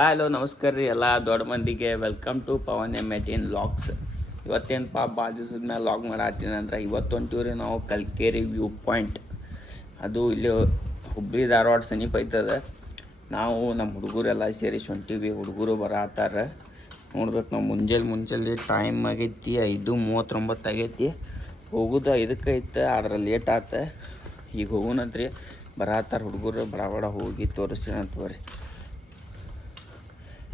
Hello ನಮಸ್ಕಾರ ರೀ ಎಲ್ಲ ದೊಡ್ಡ ಮಂದಿಗೆ welcome to Pavan M18 vlogs. ಇವತ್ತೇನಪ್ಪ ಭಾಳ ದಿವಸದ ಮೇಲೆ ವ್ಲಾಗ್ ಮಾಡತ್ತೀನಿ ಅಂದ್ರೆ ಇವತ್ತು ಹೊಂಟಿವ್ರಿ ನಾವು ಕಲ್ಕೇರಿ ವ್ಯೂ ಪಾಯಿಂಟ್. ಅದು ಇಲ್ಲಿ ಹುಬ್ಬಳ್ಳಿ ಧಾರವಾಡ ಸಮೀಪ ಐತದ. ನಾವು ನಮ್ಮ ಹುಡುಗರೆಲ್ಲ ಸೇರಿ ಹೊಂಟೀವಿ. ಹುಡುಗರು ಬರತ್ತಾರ ನೋಡ್ಬೇಕು. ನಾವು ಮುಂಜಾನೆ ಟೈಮ್ ಆಗೈತಿ 5:39 ಆಗೈತಿ. ಹೋಗೋದು 5ಕ್ಕೆ ಐತೆ, ಆದ್ರೆ ಲೇಟ್ ಆತ. ಈಗ ಹೋಗೋಣಂತ್ರಿ. ಬರತ್ತಾರ ಹುಡುಗರು, ಬಡ ಹೋಗಿ ತೋರಿಸ್ತೀನಿ ಅಂತ ಬರ್ರಿ.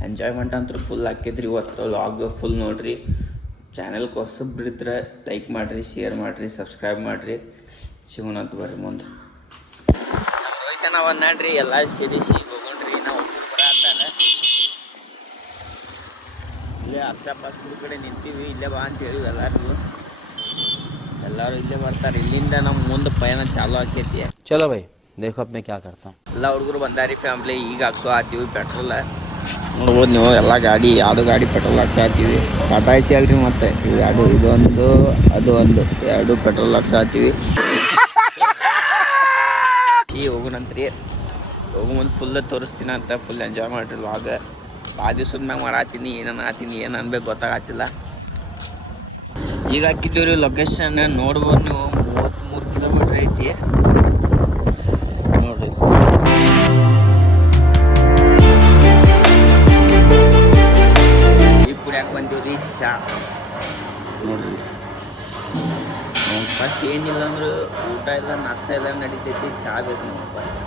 ಎಂಜಾಯ್ಮೆಂಟ್ ಅಂತೂ ಫುಲ್ ಆಕೈತ್ರಿ ಇವತ್ತು. ವ್ಲಾಗ್ ಫುಲ್ ನೋಡ್ರಿ. ಚಾನಲ್ಗೆ ಹೊಸಬ್ರಿದ್ರೆ ಲೈಕ್ ಮಾಡಿರಿ, ಶೇರ್ ಮಾಡಿರಿ, ಸಬ್ಸ್ಕ್ರೈಬ್ ಮಾಡಿರಿ. ಸಿಗೋಣ ಅಂತ ಬರ್ರಿ ಮುಂದೆ. ರೋಹಿತ ನಾವು ಅನ್ನಾಡ್ರಿ ಎಲ್ಲ ಸೇರಿಸಿ ಹೋಗೋಣ್ರಿ. ನಾವು ಬರತ್ತಾರ ಇಲ್ಲೇ ಹರ್ಷಪ್ಪ ಸ್ಕೂಲ್ ಕಡೆ ನಿಂತೀವಿ. ಇಲ್ಲೇ ಬಾ ಅಂತ ಹೇಳಿವಿ ಎಲ್ಲರೂ ಇಲ್ಲೇ ಬರ್ತಾರೆ. ಇಲ್ಲಿಂದ ನಮ್ಮ ಮುಂದೆ ಪಯಣ ಚಾಲು ಆಕೈತಿ. ಚಲೋ ಬೈ ದೇಖೋ ಅಪ್ನೆ ಕ್ಯಾ ಕರ್ತಾ. ಎಲ್ಲ ಹುಡುಗರು ಬಂದಾರಿ ಫ್ಯಾಮ್ಲಿ. ಈಗ ಹಾಕ್ಸೋ ಆತೀವಿ ಪೆಟ್ರೋಲ್. ನೋಡ್ಬೋದು ನೀವು, ಎಲ್ಲ ಗಾಡಿ ಗಾಡಿ ಪೆಟ್ರೋಲ್ ಹಾಕ್ಸಾತೀವಿ. ಟಾಟಾಯಿಸಿ ಅಲ್ರಿ ಮತ್ತೆ ಇವು ಇದೊಂದು ಅದು ಒಂದು ಎರಡು ಪೆಟ್ರೋಲ್ ಹಾಕ್ಸಾತೀವಿ. ಹೋಗೋಣಂತ್ರಿ. ಹೋಗೋ ಮುಂದೆ ಫುಲ್ ತೋರಿಸ್ತೀನಿ ಅಂತ. ಫುಲ್ ಎಂಜಾಯ್ ಮಾಡಿರಿ ವ್ಲಾಗ್. ಭಾಳ ದಿವ್ಸದ ಮ್ಯಾಗ ಮಾಡತ್ತೀನಿ. ಏನು ಅನ್ಬೇಕು ಗೊತ್ತಾಗತ್ತಿಲ್ಲ. ಈಗ ಹಾಕಿದ್ದೀವಿ ರೀ ಲೊಕೇಶನ್. ನೋಡ್ಬೋದು ನೀವು, 33 ಕಿಲೋಮೀಟ್ರ್ ಐತಿ ನೋಡ್ರಿ. ಕುಡಿಯಾಕೆ ಬಂದೀವ್ರಿ ಚಾ ನೋಡ್ರಿ. ಫಸ್ಟ್ ಏನಿಲ್ಲ ಅಂದ್ರೆ ಊಟ ಇಲ್ಲ ನಾಷ್ಟ ಇಲ್ಲ ನಡೀತೈತಿ. ಚಾ ಬೇಕು ನಮ್ಗೆ ಫಸ್ಟ್.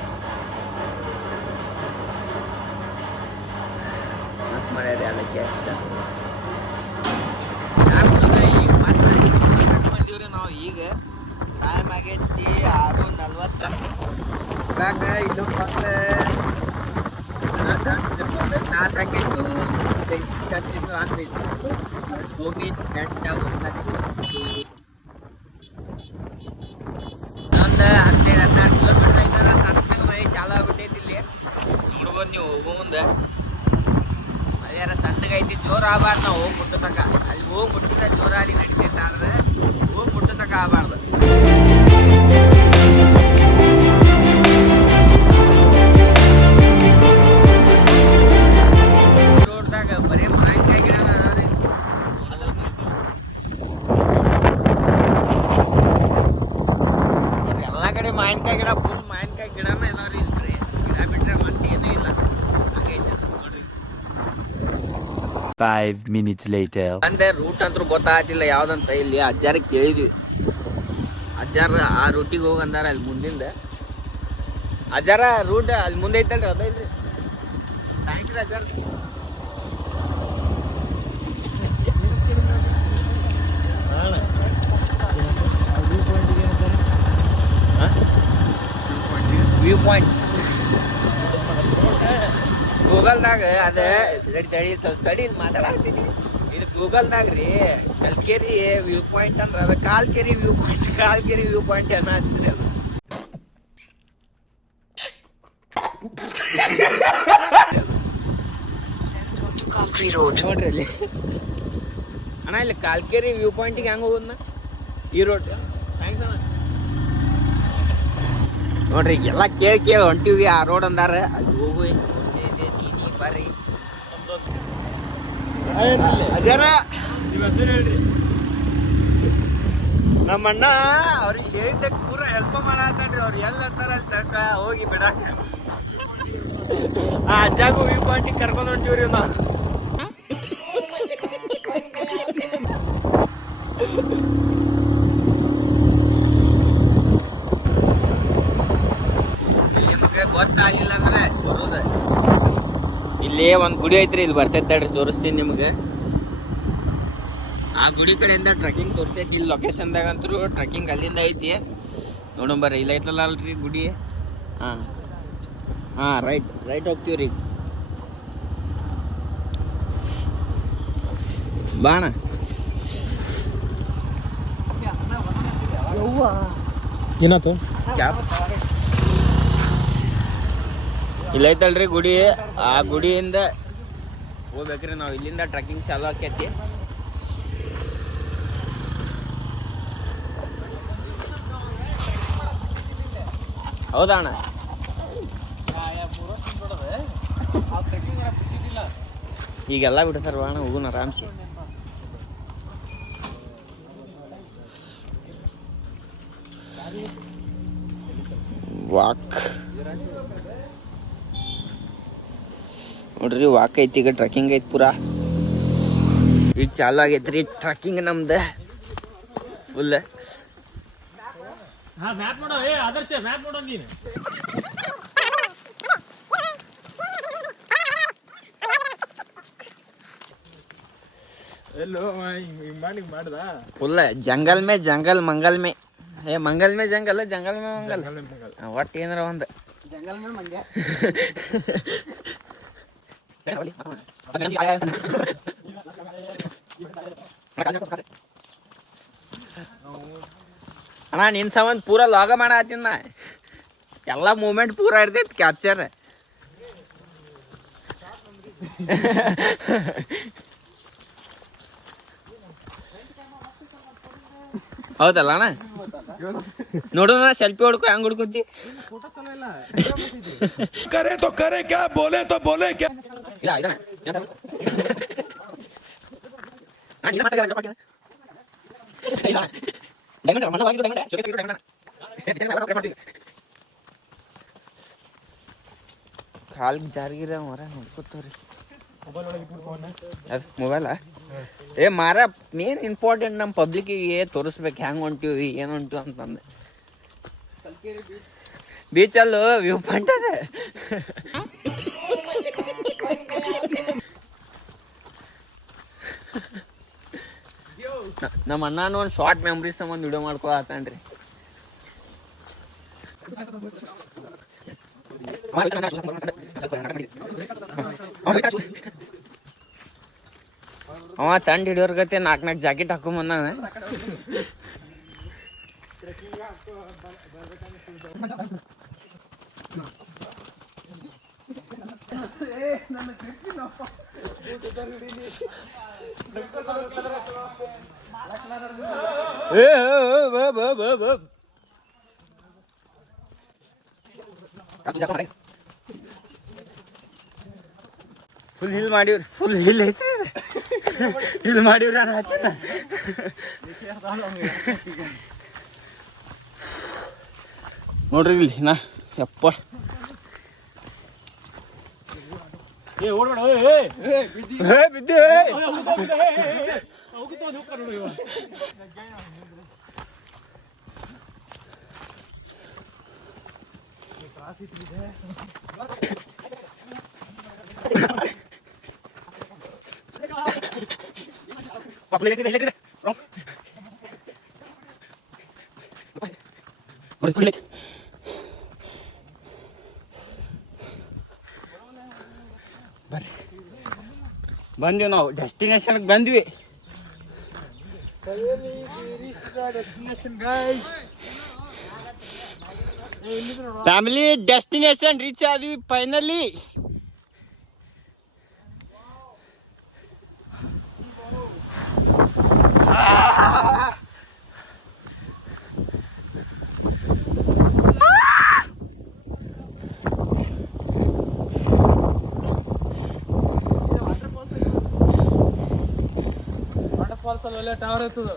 ಮಸ್ತ್ ಮಾಡ್ಯಾರಿ ಅದಕ್ಕೆ ಈಗ ಬಂದೀವ್ರಿ ನಾವು. ಈಗ ಟೈಮ್ ಆಗೈತಿ 6:40. ಇನ್ನು ಬಂದು ತಾಸಾಕೈತು ಹೋಗಿ ಒಂದು 15-16 ಕಿಲೋಮೀಟ್ರ್ ಐತಾರ. ಸಣ್ಣ ಮೈ ಚಾಲು ಆಗ್ಬಿಟ್ಟೈತಿ ಇಲ್ಲಿ. ನೋಡ್ಬೋದು ನೀವು ಹೋಗೋ ಮುಂದೆ. ಅದೇರ ಸಣ್ಣಗೈತಿ, ಜೋರು ಆಗಬಾರ್ದು. ನಾವು ಹೋಗಿ ಮುಟ್ಟತಕ್ಕ, ಅಲ್ಲಿ ಹೋಗಿ ಮುಟ್ಟಿದ್ರೆ ಜೋರ ಅಲ್ಲಿ ನಡಿತೈತೆ. ಆದ್ರೆ ಹೋಗಿ ಮುಟ್ಟತಕ್ಕ ಆಗಬಾರ್ದು. ಮಾವಿನಕಾಯಿ ಗಿಡ ಫುಲ್ ಮಾವಿನಕಾಯಿ ಗಿಡನ ಇದಾವ್ರಿ. ಇಲ್ರಿ ಗಿಡ ಬಿಟ್ರೆ ಮತ್ತೆ ಏನೂ ಇಲ್ಲ. ಹಂಗೈತೆ ನೋಡ್ರಿ. 5 minutes later. ಅಂದ್ರೆ ರೂಟ್ ಅಂತೂ ಗೊತ್ತಾಗ್ತಿಲ್ಲ ಯಾವ್ದಂತ. ಇಲ್ಲಿ ಅಜ್ಜಾರಿಗೆ ಕೇಳಿದ್ವಿ. ಅಜ್ಜಾರ ಆ ರೂಟಿಗೆ ಹೋಗಂದಾರ. ಅಲ್ಲಿ ಮುಂದಿಂದ ಅಜ್ಜಾರ ರೂಟ್ ಅಲ್ಲಿ ಮುಂದೆ ಐತಲ್ರಿ, ಅದ ಇಲ್ರಿ. ಥ್ಯಾಂಕ್ಸ್ ರೀ ಅಜ್ಜಾರ. ವ್ಯೂ ಪಾಯಿಂಟ್ಸ್ ಗೂಗಲ್ದಾಗ ಅದ ತಡಿ ಸ್ವಲ್ಪ ತಡಿ ಮಾತಾಡ್ತೀನಿ. ಇದು ಗೂಗಲ್ದಾಗ ರೀ ಕಲ್ಕೇರಿ ವ್ಯೂ ಪಾಯಿಂಟ್ ಅಂದ್ರೆ ಅದ ಕಾಲ್ಕೆರಿ ವ್ಯೂ ಪಾಯಿಂಟ್ ಏನ ಅಂತೀರಿ ಅದು. ನೋಡ್ರಿ ಅಲ್ಲಿ ಅಣ್ಣ, ಇಲ್ಲಿ ಕಾಲ್ಕೆರಿ ವ್ಯೂ ಪಾಯಿಂಟಿಗೆ ಹೆಂಗೆ ಹೋಗೋದನ್ನ ಈ ರೋಡ್. ಥ್ಯಾಂಕ್ಸ್ ಅಣ್ಣ. ನೋಡ್ರಿ ಎಲ್ಲ ಕೇಳಿ ಹೊಂಟಿವಿ. ಆ ರೋಡ್ ಅಂದಾರ ಅಲ್ಲಿ ಹೋಗು. ನೀ ಬರ್ರಿ ಅಜಾರ. ಹೇಳ್ರಿ ನಮ್ಮಣ್ಣ ಅವ್ರಿಗೆ ಹೇಳಿದ್ದ ಪೂರ ಹೆಲ್ಪ್ ಮಾಡತ್ತನ್ರಿ. ಅವ್ರು ಎಲ್ಲಿ ಅಂತಾರ ಅಲ್ಲಿ ತನಕ ಹೋಗಿ ಬಿಡಾಕ. ಆ ಅಜ್ಜಾಗೂ ವ್ಯೂ ಪಾಯಿಂಟಿಗೆ ಕರ್ಕೊಂಡು ಹೊಂಟಿವ್ರಿ ನಾವು. ಗೊತ್ತಾಗಲಿಲ್ಲ ಅಂದ್ರೆ ಬರೋದ. ಇಲ್ಲಿ ಒಂದು ಗುಡಿ ಐತ್ರಿ, ಇಲ್ಲಿ ಬರ್ತೈತೆ ತಡ್ರಿ ತೋರಿಸ್ತೀನಿ ನಿಮ್ಗೆ. ಆ ಗುಡಿ ಕಡೆಯಿಂದ ಟ್ರೆಕ್ಕಿಂಗ್ ತೋರಿಸೈತಿ. ಇಲ್ಲಿ ಲೊಕೇಶನ್ದಾಗ ಅಂತೂ ಟ್ರೆಕ್ಕಿಂಗ್ ಅಲ್ಲಿಂದ ಐತಿ. ನೋಡಂಬರ್ರಿ, ಇಲ್ಲ ಐತಲ್ಲ ಅಲ್ರಿ ಗುಡಿ. ಹಾಂ ರೈಟ್ ಹೋಗ್ತೀವ್ರಿ. ಬಾಣ ಏನಾಯ್ತು? ಇಲ್ಲ ಐತಲ್ರಿ ಗುಡಿ. ಆ ಗುಡಿಯಿಂದ ಹೋಗ್ಬೇಕ್ರಿ ನಾವು. ಇಲ್ಲಿಂದ ಟ್ರೆಕ್ಕಿಂಗ್ ಚಾಲು ಆಕೈತಿ. ಹೌದಾ ಅಣ್ಣ? ಈಗೆಲ್ಲ ಬಿಡ್ತಾರ ಬಾಣ ಹೋಗುಣ ಆರಾಮ್ಸಿ. ವಾಕ್ ನೋಡ್ರಿ, ವಾಕ್ ಐತಿ. ಈಗ ಟ್ರೆಕ್ಕಿಂಗ್ ಐತಿ ಪೂರಾ. ಈಗ ಚಾಲು ಆಗೈತ್ರಿ ಟ್ರೆಕ್ಕಿಂಗ್ ನಮ್ದು ಫುಲ್. ಆದರ್ಶ ಮ್ಯಾಪ್ ನೋಡೋ ನೀನು. ಎಲ್ಲೋ ಮಾಡ್ದ full jungle May jungle Mangal May. Mangal May jungle, jungle May Mangal, ಒಟ್ಟು ಏನಾರ ಒಂದು ಜಂಗಲ್ ಮೇ ಮಂಗ. ಅಣ್ಣ ನಿನ್ ಸಂಬಂಧ ಪೂರಾ ಲಾಗ ಮಾಡತ್ತೀನಿ ನಾ. ಎಲ್ಲ ಮೂಮೆಂಟ್ ಪೂರಾ ಇರ್ತೈತಿ ಕ್ಯಾಪ್ಚರ್. ಹೌದಲ್ಲ ಅಣ್ಣ? ನೋಡೋಣ ಸೆಲ್ಫಿ ಹೊಡ್ಕೊ, ಹೆಂಗ್ ಹುಡ್ಕೊತಿ? करे तो करे क्या, बोले तो बोले क्या. ಕಾಲ್ ಜಾರಿಗಿರ ಮರ ನೋಡ್ಕೊತವ್ರಿ ಮೊಬೈಲ. ಮಾರ ಮೇನ್ ಇಂಪಾರ್ಟೆಂಟ್ ನಮ್ಮ ಪಬ್ಲಿಕ್ಕಿಗೆ ತೋರಿಸ್ಬೇಕು ಹೆಂಗ್ ಹೊಂಟಿವಿ ಏನು ಹೊಂಟಿವಿ ಅಂತಂದು. ಬೀಚಲ್ಲೂ ವ್ಯೂ ಪಾಯಿಂಟ್ ಅದ. ನಮ್ಮ ಅಣ್ಣನ ಒಂದು ಶಾರ್ಟ್ ಮೆಮ್ರೀಸ್ ಸಂಬಂಧ ವಿಡಿಯೋ ಮಾಡ್ಕೊಳತ್ತಾನ್ರಿ. ಅವ ತಂಡ ಹಿಡಿಯೋರ್ ಗತೆ 4 ಜಾಕೆಟ್ ಹಾಕೊಂಬಂದಾನ. ಫುಲ್ ಹಿಲ್ ಮಾಡಿವ್ರಿ, ಫುಲ್ ಹಿಲ್ ಐತ್ರಿ. ಹಿಲ್ ಮಾಡಿವ್ರಿ ನಾನು ಹತ್ತಿನ. ನೋಡ್ರಿ ಇಲ್ಲಿ ನಾ ಯಪ್ಪ ಬಿದ್ದೆ. ಬಂದ್ವಿ ನಾವು ಡೆಸ್ಟಿನೇಷನ್ಗೆ ಬಂದ್ವಿ. ಫ್ಯಾಮಿಲಿ ಡೆಸ್ಟಿನೇಷನ್ ರೀಚ್ ಆದ್ವಿ ಫೈನಲಿ. ಟವರ್ ಇರ್ತದ.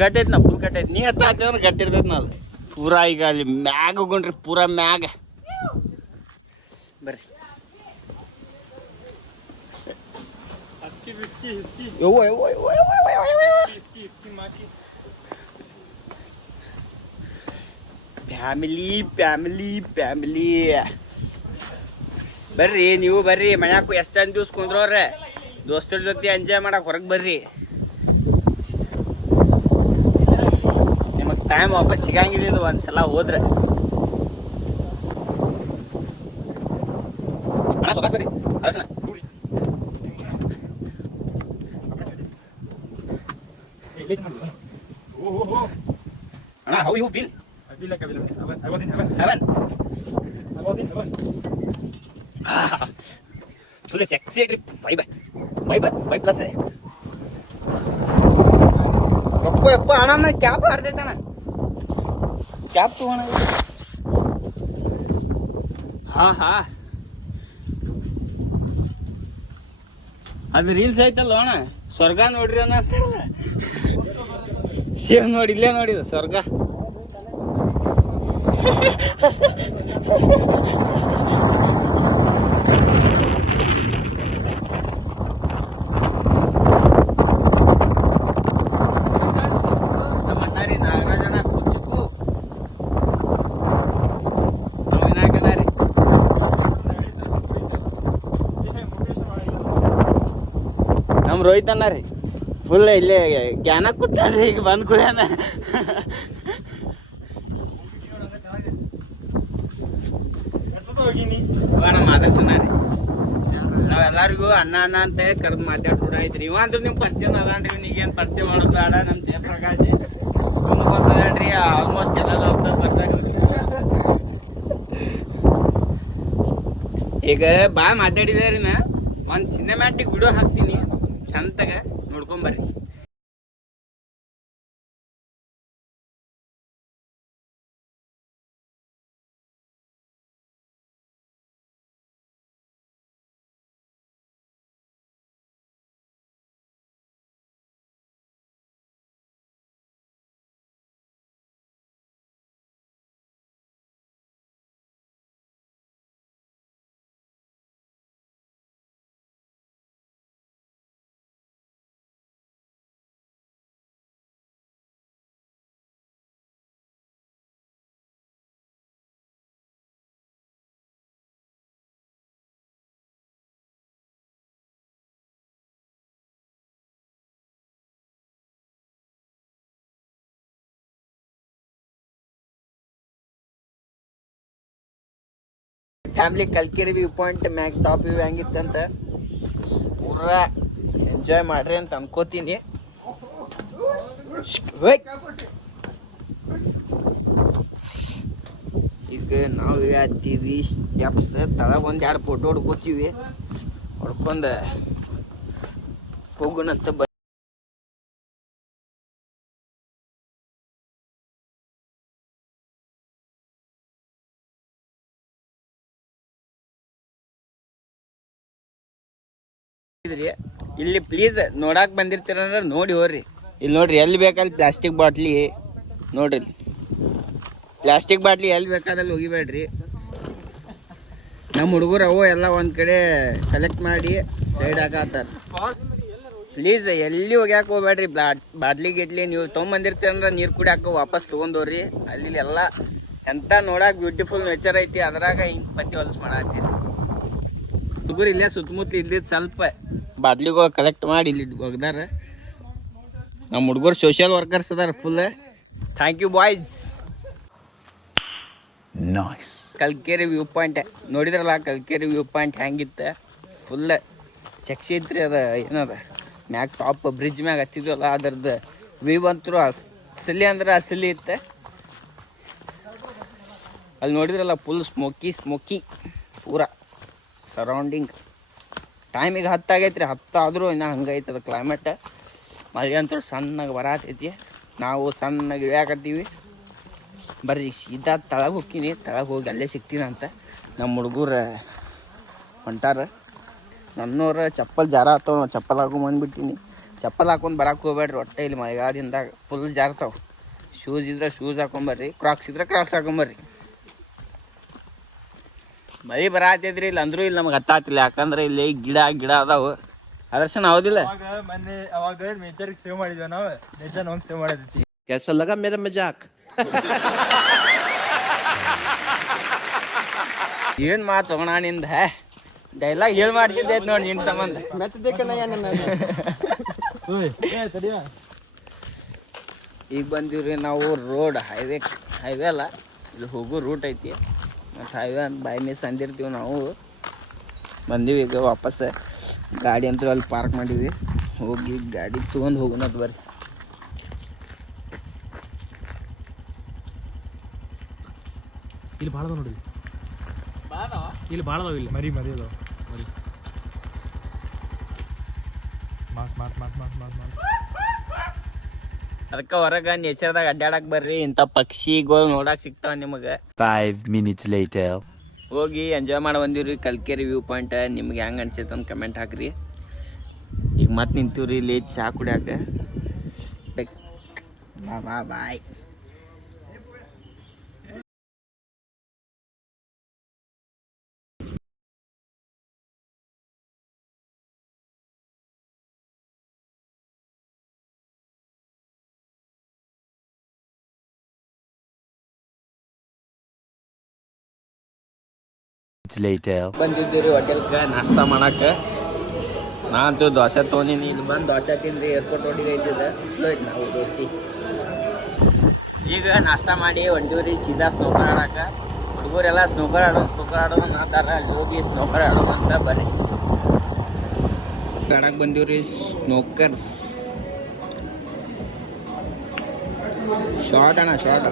ಗಟ್ಟಿ ಐತಿ ನಾ, ಫುಲ್ ಗಟ್ಟಿ ಐತಿ. ನೀ ಹತ್ತ ಹಾಕಿದ್ರೆ ಗಟ್ಟಿ ಇರ್ತೈತಿ ನಾವು ಪೂರಾ. ಈಗ ಅಲ್ಲಿ ಮ್ಯಾಗ ಹೋಗೋಣ್ರಿ, ಪೂರಾ ಮ್ಯಾಗ ಬರ್ರಿ. ಫ್ಯಾಮಿಲಿ ಫ್ಯಾಮಿಲಿ ಫ್ಯಾಮಿಲಿ ಬರ್ರಿ, ನೀವು ಬರ್ರಿ. ಮನ್ಯಾಕು ಎಷ್ಟೊಂದು ದಿವ್ಸ ಕುಂದ್ರೋರ್ರೆ ದೋಸ್ತರ ಜೊತೆ ಎಂಜಾಯ್ ಮಾಡಕ್ ಹೊರಗೆ ಬರ್ರಿ. ನಿಮಗೆ ಟೈಮ್ ವಾಪಸ್ ಸಿಗಂಗಿಲ್ಲ ಇದು ಒಂದ್ಸಲ ಹೋದ್ರೆ. ಬರ್ರಿ ಅಣ್ಣ, how you feel? I feel like I was in heaven. Heaven? I was in heaven. Full sexy agri. Bye bye. By plus ಯಪ್ಪ ಅಣ್ಣ ಕ್ಯಾಪ್ ಹಾಡ್ತೈತಣ್ಣ ಕ್ಯಾಪ್ ತಗೋಣ ಹಾ ಅದು ರೀಲ್ಸ್ ಐತಲ್ಲ ಅಣ್ಣ ಸ್ವರ್ಗ ನೋಡ್ರಿ ಅಣ್ಣ ಶಿವ್ ನೋಡಿ ಇಲ್ಲೇ ನೋಡಿದ ಸ್ವರ್ಗ ನಮ್ಮ ರೋಹಿತ್ ಅಣ್ಣ ರೀ ಫುಲ್ ಇಲ್ಲೇ ಜ್ಞಾನ ಕೊಟ್ಟಾನ್ರಿ ಈಗ ಬಂದ್ ಕುಡ್ಯಾನ ನಮ್ಮ ಆದರ್ಶನ ರೀ ನಾವೆಲ್ಲರಿಗೂ ಅಣ್ಣ ಅಂತ ಕರೆದು ಮಾತಾಡಿ ಕೂಡ ಐತ್ರಿ ಇವ ಅಂದ್ರೆ ನಿಮ್ ಪರಿಚಯ ಅದಾನ್ರಿ ನೀಗೇನು ಪರಿಚಯ ಮಾಡೋದು ಬೇಡ ನಮ್ಮ ಜಯಪ್ರಕಾಶ್ ಅವನು ಬರ್ತದನ್ರಿ ಆಲ್ಮೋಸ್ಟ್ ಎಲ್ಲ ಬರ್ತಾಗ ಈಗ ಬಾ ಮಾತಾಡಿದಾರಿ ನಾ ಒಂದು ಸಿನಿಮ್ಯಾಟಿಕ್ ವಿಡಿಯೋ ಹಾಕ್ತೀನಿ ಚಂದಗ ನೋಡ್ಕೊಂಬರ್ರಿ ಫ್ಯಾಮಿಲಿ ಕಲ್ಕೆರೆ ವ್ಯೂ ಪಾಯಿಂಟ್ ಮ್ಯಾಗ್ ಟಾಪ್ ವ್ಯೂ ಹೆಂಗಿತ್ತಂತ ಪೂರಾ ಎಂಜಾಯ್ ಮಾಡ್ರಿ ಅಂತ ಅನ್ಕೋತೀನಿ ಈಗ ನಾವು ಹತ್ತೀವಿ ಸ್ಟೆಪ್ಸ್ ತಳಗ ಒಂದೆರಡು ಫೋಟೋ ಹೊಡ್ಕೋತೀವಿ ಹೊಡ್ಕೊಂಡ ಹೋಗೋಣಂತ ಇಲ್ಲಿ ಪ್ಲೀಸ್ ನೋಡಾಕ್ ಬಂದಿರ್ತೀರ ಅಂದ್ರೆ ನೋಡಿ ಹೋಗ್ರಿ ಇಲ್ಲಿ ನೋಡ್ರಿ ಎಲ್ಲಿ ಬೇಕಲ್ಲಿ ಪ್ಲಾಸ್ಟಿಕ್ ಬಾಟ್ಲಿ ನೋಡ್ರಿ ಪ್ಲಾಸ್ಟಿಕ್ ಬಾಟ್ಲಿ ಎಲ್ಲಿ ಬೇಕಾದಲ್ಲಿ ಹೋಗಿಬೇಡ್ರಿ ನಮ್ಮ ಹುಡುಗರು ಅವು ಎಲ್ಲ ಒಂದ್ ಕಡೆ ಕಲೆಕ್ಟ್ ಮಾಡಿ ಸೈಡ್ ಹಾಕತ್ತಾರ ಪ್ಲೀಸ್ ಎಲ್ಲಿ ಹೋಗ್ಯಾಕ ಹೋಗ್ಬೇಡ್ರಿ ಬಾಟ್ಲಿ ಗಿಟ್ಲಿ ನೀವು ತೊಗೊಂಬಂದಿರ್ತೀರ ಅಂದ್ರೆ ನೀರು ಕುಡಿಯಾಕ ವಾಪಸ್ ತೊಗೊಂಡೋರಿ ಅಲ್ಲಿ ಎಲ್ಲ ಎಂತ ನೋಡಾಕ್ ಬ್ಯೂಟಿಫುಲ್ ನೇಚರ್ ಐತಿ ಅದ್ರಾಗ ಹಿಂಗೆ ಪತ್ತಿ ಹೊಲಸು ಮಾಡತ್ತೀರಿ ಹುಡುಗರು ಇಲ್ಲೇ ಸುತ್ತಮುತ್ತ ಇಲ್ಲಿದ್ದು ಸ್ವಲ್ಪ ಬಾಟ್ಲಿಗಳು ಕಲೆಕ್ಟ್ ಮಾಡಿ ಇಲ್ಲಿ ಒಗ್ದಾರ ನಮ್ಮ ಹುಡುಗರು ಸೋಷಿಯಲ್ ವರ್ಕರ್ಸ್ ಅದಾರ full thank you boys nice Kalkere view point ನೋಡಿದ್ರಲ್ಲ ಕಲ್ಕೆರೆ ವ್ಯೂ ಪಾಯಿಂಟ್ ಹೆಂಗಿತ್ತು ಫುಲ್ ಸೆಕ್ಷಿ ಐತ್ರಿ ಅದ ಏನದ ಮ್ಯಾಗ ಟಾಪ್ ಬ್ರಿಡ್ಜ್ ಮ್ಯಾಗ ಹತ್ತಿದ್ವಲ್ಲ ಅದ್ರದ್ದು ವ್ಯೂ ಅಂತೂ ಅಸಲಿ ಅಂದ್ರೆ ಅಸಲಿ ಇತ್ತು ಅಲ್ಲಿ ನೋಡಿದ್ರಲ್ಲ ಫುಲ್ ಸ್ಮೋಕಿ ಪೂರಾ ಸರೌಂಡಿಂಗ್ ಟೈಮಿಗೆ 10 ಆಗೈತೆ ರೀ 10 ಆದರೂ ಇನ್ನೂ ಹಂಗೈತೆ ಅದು ಕ್ಲೈಮೇಟ್ ಮಳೆ ಅಂತೂ ಸಣ್ಣಗೆ ಬರತೈತಿ ನಾವು ಸಣ್ಣಗೆ ಇಳಿಯಾಕತ್ತೀವಿ ಬರ್ರಿ ಸೀದಾ ತಳಗೆ ಹೋಗ್ತೀನಿ ತಳಗೆ ಹೋಗಿ ಅಲ್ಲೇ ಸಿಗ್ತೀನಿ ಅಂತ ನಮ್ಮ ಹುಡುಗರು ಹೊಂಟಾರ ನನ್ನೋರ ಚಪ್ಪಲ್ ಜಾರ ಆತವ ಚಪ್ಪಲ್ ಹಾಕೊಂಬಂದ್ಬಿಟ್ಟಿನಿ ಚಪ್ಪಲ್ ಹಾಕೊಂಡು ಬರಕ್ಕೆ ಹೋಗ್ಬೇಡ್ರಿ ಹೊಟ್ಟೆ ಇಲ್ಲಿ ಮಳೆಗಾಲದಿಂದಾಗ ಫುಲ್ ಜಾರ್ತಾವ ಶೂಸ್ ಇದ್ರೆ ಶೂಸ್ ಹಾಕೊಂಬರ್ರಿ ಕ್ರಾಕ್ಸ್ ಇದ್ರೆ ಕ್ರಾಕ್ಸ್ ಹಾಕೊಂಬರ್ರಿ ಮಳೆ ಬರತ್ತೈತ್ರಿ ಇಲ್ಲಿ ಅಂದ್ರೂ ಇಲ್ಲಿ ನಮ್ಗೆ ಹತ್ತಾತಿಲ್ಲ ಯಾಕಂದ್ರೆ ಇಲ್ಲಿ ಗಿಡ ಅದಾವು ಅದರ್ಶನ ಹೌದಿಲ್ಲ ಅವಾಗ ನೇಚರ್ ಸೇವ್ ಮಾಡಿದ್ವಿ ನಾವು ನೇಚರ್ ಒಂದು ಸೇವ್ ಮಾಡಿದ್ವಿ कैसा लगा मेरा मजाक ಏನು ಮಾತು ಹೋಗೋಣ ನಿಂದ ಡೈಲಾಗ್ ಹೇಳಿ ಮಾಡಿಸಿದ್ದೆ ನೋಡಿ ನಿನ್ನ ಸಂಬಂಧ ಈಗ ಬಂದೀವ್ರಿ ನಾವು ರೋಡ್ ಹೈವೇ ಅಲ್ಲ ಇಲ್ಲಿ ಹೋಗೋ ರೂಟ್ ಐತಿ ಮತ್ತು ಹೈವೇ ಅಂತ ಬೈ ಮಿಸ್ ಅಂದಿರ್ತೀವಿ ನಾವು ಬಂದೀವಿ ಈಗ ವಾಪಸ್ ಗಾಡಿ ಅಂತೂ ಅಲ್ಲಿ ಪಾರ್ಕ್ ಮಾಡೀವಿ ಹೋಗಿ ಗಾಡಿ ತೊಗೊಂಡು ಹೋಗೋಣ ಬರ್ರಿ ಇಲ್ಲಿ ಭಾಳ ಅದಾವ ನೋಡಿ ಇಲ್ಲಿ ಭಾಳ ಅದಾವ ಇಲ್ಲಿ ಮರಿ ಅದಾವ ಮರಿ ಅದಕ್ಕೆ ಹೊರಗೆ ನೇಚರ್ದಾಗ ಅಡ್ಡಾಡಕ್ ಬರ್ರಿ ಇಂಥ ಪಕ್ಷಿಗಳು ನೋಡಕ್ ಸಿಗ್ತಾವ ನಿಮಗೆ. 5 minutes later. ಹೋಗಿ ಎಂಜಾಯ್ ಮಾಡಿ ಬಂದಿವ್ರಿ ಕಲ್ಕೇರಿ ವ್ಯೂ ಪಾಯಿಂಟ್. ನಿಮ್ಗೆ ಹೆಂಗೆ ಅನ್ಸೈತೆ ಅಂತ ಕಮೆಂಟ್ ಹಾಕ್ರಿ. ಈಗ ಮತ್ತೆ ನಿಂತೀವ್ರಿ ಇಲ್ಲಿ ಚಹಾ ಕುಡಿಯಾಕ. ಬಾಯ್. Later. ಬಂದಿದ್ದೀರಿ ಹೋಟೆಲ್ಗೆ ನಾಷ್ಟ ಮಾಡಕ್ಕೆ. ನಾ ಅಂತೂ ದೋಸೆ ತೊಗೊಂಡಿನಿ. ಇಲ್ಲಿ ಬಂದು ದೋಸೆ ತಿಂದು ಏರ್ಪೋರ್ಟ್ ರೋಡಿಗೆ ಐತಿದ್ದೆ ಚಲೋ ಐತೆ ನಾವು ದೋಸೆ. ಈಗ ನಾಷ್ಟ ಮಾಡಿ ಹೊಂಟಿವ್ರಿ ಸೀದಾ ಸ್ನೋಕರ್ ಆಡಕ್ಕೆ. ಹುಡುಗರೆಲ್ಲ ಸ್ನೋಕರ್ ಆಡೋದು ಅಂತಾರೆ. ಅಲ್ಲಿ ಹೋಗಿ ಸ್ನೋಕರ್ ಆಡೋದು ಅಂತ ಬರ್ರಿ. ಆಡಕ್ಕೆ ಬಂದಿವ್ರಿ ಸ್ನೋಕರ್ಸ್. ಶಾರ್ಟ್ ಅಣ್ಣ ಶಾರ್ಟ್.